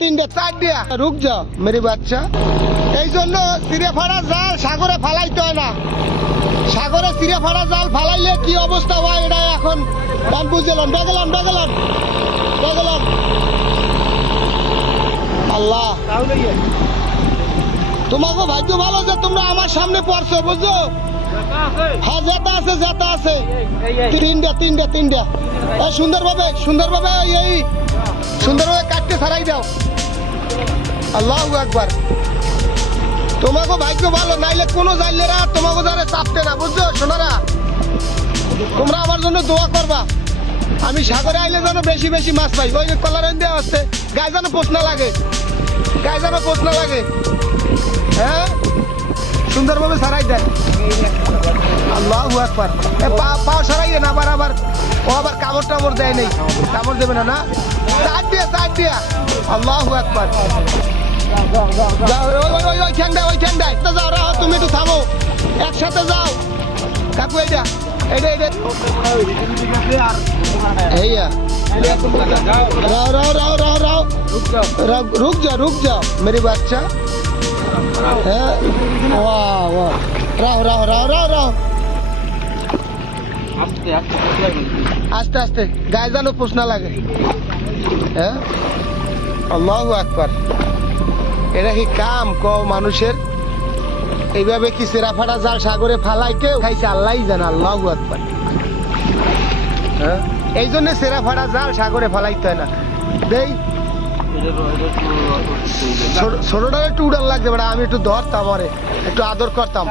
তিনটে চার দিয়া রুক যাও মেরি বাচ্চা। এই জন্য চিড়ে ফাড়া জাল সাগরে ফালাইতে হয় না। সাগরে চিড়ে ফাড়া জাল ফালাইলে কি অবস্থা হয় এটা এখন বুঝলাম। বেগলাম আল্লাহ, তোমাকে ভাগ্য ভালো যে তোমরা আমার সামনে পড়ছো, বুঝছো? হ্যাঁ জেতা আছে তিনটা সুন্দরভাবে এই সুন্দরভাবে কাটতে ছাড়াই দাও। আল্লাহু আকবার। তোমাকে ভাগ্য ভালো, নাইলে কোনো জাইলেরা তোমাকে যারা চাপতে না, বুঝছো সোনারা? তোমরা আমার জন্য দোয়া করবা, আমি সাগরে আইলে যেন বেশি বেশি মাছ পাই। ওই কলার দেওয়া হচ্ছে, গায়ে যেন পোষ না লাগে। হ্যাঁ, সুন্দরভাবে ছাড়াই দেন। আল্লাহু আকবার। পা সরাই দেন। আবার ও আবার কামড় টামড় দেয় নেই, কামড় দেবে না। চার দিয়া আল্লাহু আকবার। ওই ঠ্যাংটায় যাও, রাহ তুমি একটু থামো, একসাথে যাও কাকু। এইটা रुक जाओ मेरी बादशाह। রাও আস্তে আস্তে, গায়ে যেন পোষ না লাগে। হ্যাঁ, আল্লাহু আকবার। এটা কি কাম ক মানুষের? এইভাবে কি সেরা ফাটা জাল সাগরে ফালাই কেউ খাইছে? আল্লাহই জানে। আল্লাহু আকবার। হ্যাঁ, এই জন্য সেরা ফাটা জাল সাগরে ফালাইতে হয় না। দেই ছোটটা একটু উড়ান লাগবে, আমি একটু ধরতাম, একটু আদর করতাম।